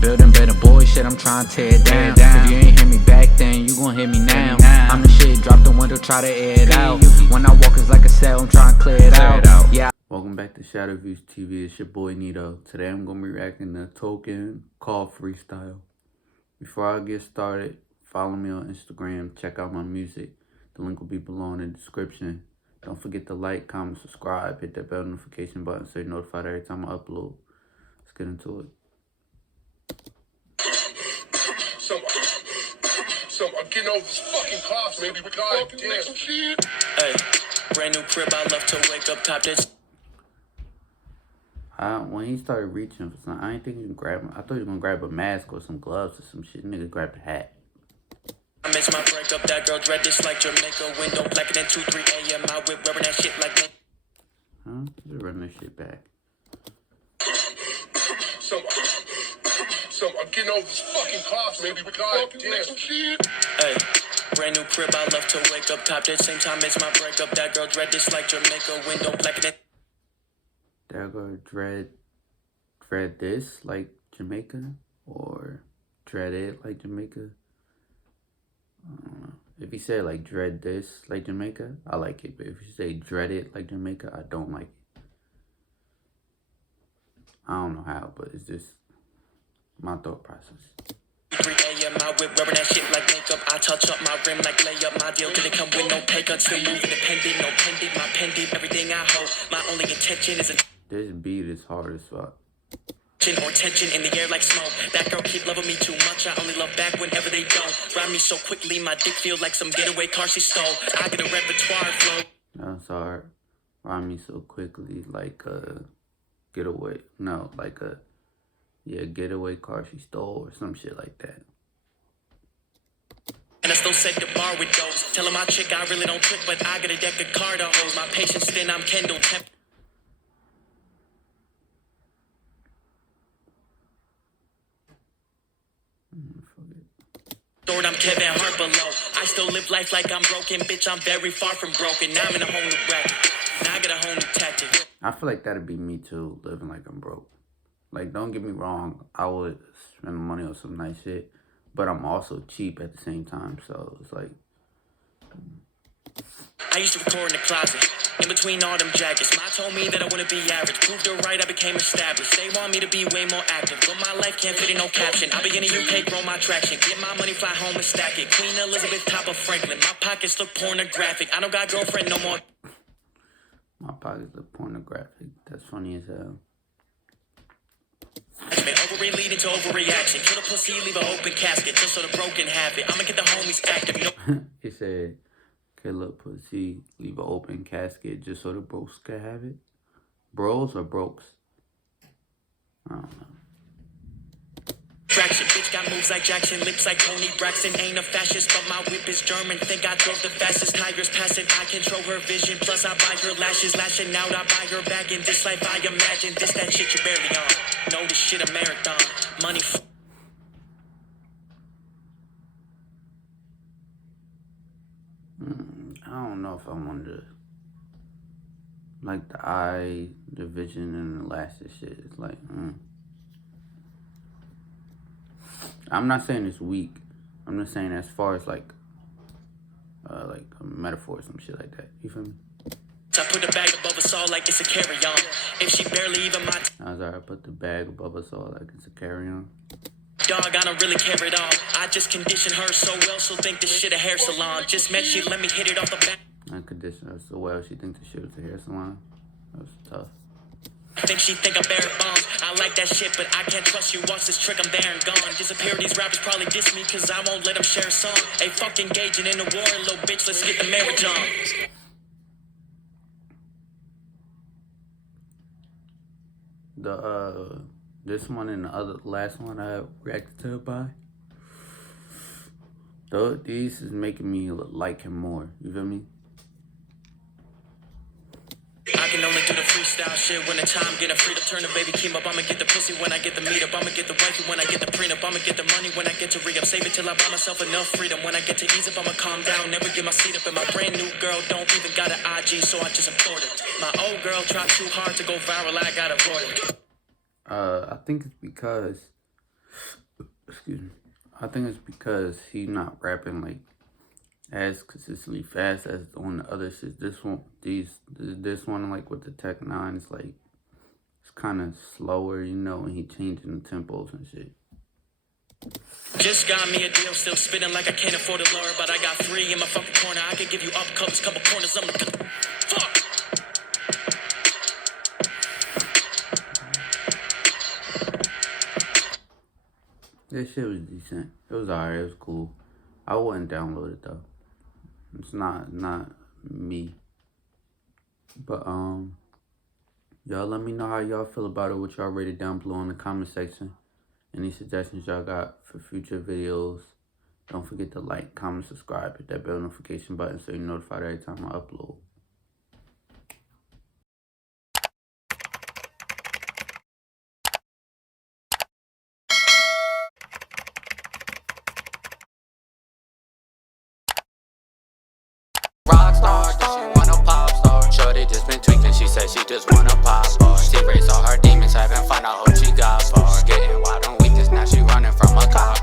building better, boy, shit, I'm trying to tear it down. If you ain't hear me back then, you gon' hear me now. I'm the shit, drop the window, try to air it out. When I walk, it's like a cell, I'm trying to clear it out. Yeah. Welcome back to Shadow Views TV. It's your boy Nito. Today I'm gonna be reacting to a token called Freestyle. Before I get started, follow me on Instagram, check out my music. The link will be below in the description. Don't forget to like, comment, subscribe, hit that bell notification button so you're notified every time I upload. Let's get into it. So I'm getting over this fucking cough, maybe we got some shit. Hey, brand new crib, I love to wake up top this. When he started reaching for something, I didn't think he was grab him. I thought he was gonna grab a mask or some gloves or some shit. Nigga grabbed a hat. I miss my breakup, that girl dread this like Jamaica. Window blacking at 2, 3 a.m. I whip rubbing that shit like me. Huh? Just run that shit back. So I'm getting over this fucking cough, maybe we got some shit. Hey, brand new crib, I love to wake up top at the same time it's my breakup. That girl dread this like Jamaica. Window blacking at. That girl dread this like Jamaica, or dread it like Jamaica. I don't know. If you say like dread this like Jamaica, I like it. But if you say dread it like Jamaica, I don't like it. I don't know how, but it's just my thought process. 3 a.m. I whip rubbing that shit like makeup. I touch up my rim like layup. My deal didn't come with no pay cuts. Still moving independent, no pendant. My pendant, everything I hold. My only intention is a. This beat is hard as fuck. Or tension in the air like smoke. That girl keep loving me too much. I only love back whenever they don't. Ride me so quickly, my dick feel like some getaway car she stole. I get a repertoire flow. That's hard. Ride me so quickly, like a getaway. No, like a getaway car she stole or some shit like that. And I still set the bar with those. Tell my chick I really don't trick, but I got a deck of card hose. My patience thin, I'm Kendall. I'm Kevin Hart below. I still live life like I'm broken, bitch. I'm very far from broken. Now I'm in a whole new bracket. Now I got a whole new tactic. I feel like that'd be me too, living like I'm broke. Like, don't get me wrong, I would spend money on some nice shit, but I'm also cheap at the same time. So it's like, I used to record in the closet, in between all them jackets. Ma told me that I wouldn't be average. Proved her right, I became established. They want me to be way more active, but my life can't fit in no caption. I be in the UK, grow my traction. Get my money, fly home and stack it. Queen Elizabeth, top of Franklin. My pockets look pornographic. I don't got girlfriend no more. my pockets look pornographic. That's funny as hell. Overread leading to overreaction. Kill a pussy, leave an open casket. Just so the broken have it. I'ma get the homies active. No. He said, kill a pussy, leave an open casket just so the bros can have it. Bros or brokes? I don't know. Traction, bitch got moves like Jackson, lips like Tony Braxton. Ain't a fascist, but my whip is German. Think I drove the fastest, tigers passing. I control her vision, plus I buy her lashes. Lashing out, I buy her back. In this life, I imagine this that shit you barely on. Know this shit a marathon. Money. I don't know if I wanted to, like the eye, the vision, and the lashes shit. It's like, I'm not saying it's weak. I'm just saying as far as like a metaphor or some shit like that. You feel me? I put the bag above us all like it's a carry-on. If she barely even my I was alright, put the bag above us all like it's a carry-on. dog, I don't really care at all. I just condition her so well, so think this shit a hair salon. Just met, she let me hit it off the back. I condition her so well, she thinks the shit was a hair salon. That was tough. I think she think I'm bearing bombs. I like that shit, but I can't trust you. Watch this trick, I'm there and gone. Disappear, these rappers probably diss me, cause I won't let them share a song. Hey, fuck engaging in the war, little bitch, let's get the marriage on. This one and the last one I reacted to by. These is making me like him more. You feel me? I can only do the freestyle shit when the time getting free to turn the baby keem up. I'ma get the pussy when I get the meet up. I'ma get the wifey when I get the prenup. I'ma get the money when I get to re-up. Save it till I buy myself enough freedom. When I get to ease up, I'ma calm down. Never get my seat up. And my brand new girl don't even got an IG, so I just import it. My old girl tried too hard to go viral. I got avoided. I think it's because excuse me. I think it's because he not rapping like as consistently fast as on the other shit. This one like with the Tech 9 is like it's kind of slower, you know, and he changing the tempos and shit. Just got me a deal, still spinning like I can't afford a lawyer, but I got 3 in my fucking corner. I could give you upcomers, couple corners. I'm gonna fuck. That shit was decent. It was alright. It was cool. I wouldn't download it though. It's not me. But y'all let me know how y'all feel about it. What y'all rate it down below in the comment section. Any suggestions y'all got for future videos. Don't forget to like, comment, subscribe, hit that bell notification button so you're notified every time I upload. Rockstar, does she want a pop star? Shorty just been tweaking, she said she just want a pop star. She raised all her demons, having fun, I hope she got far. Getting wild on weakness, now she running from a cop.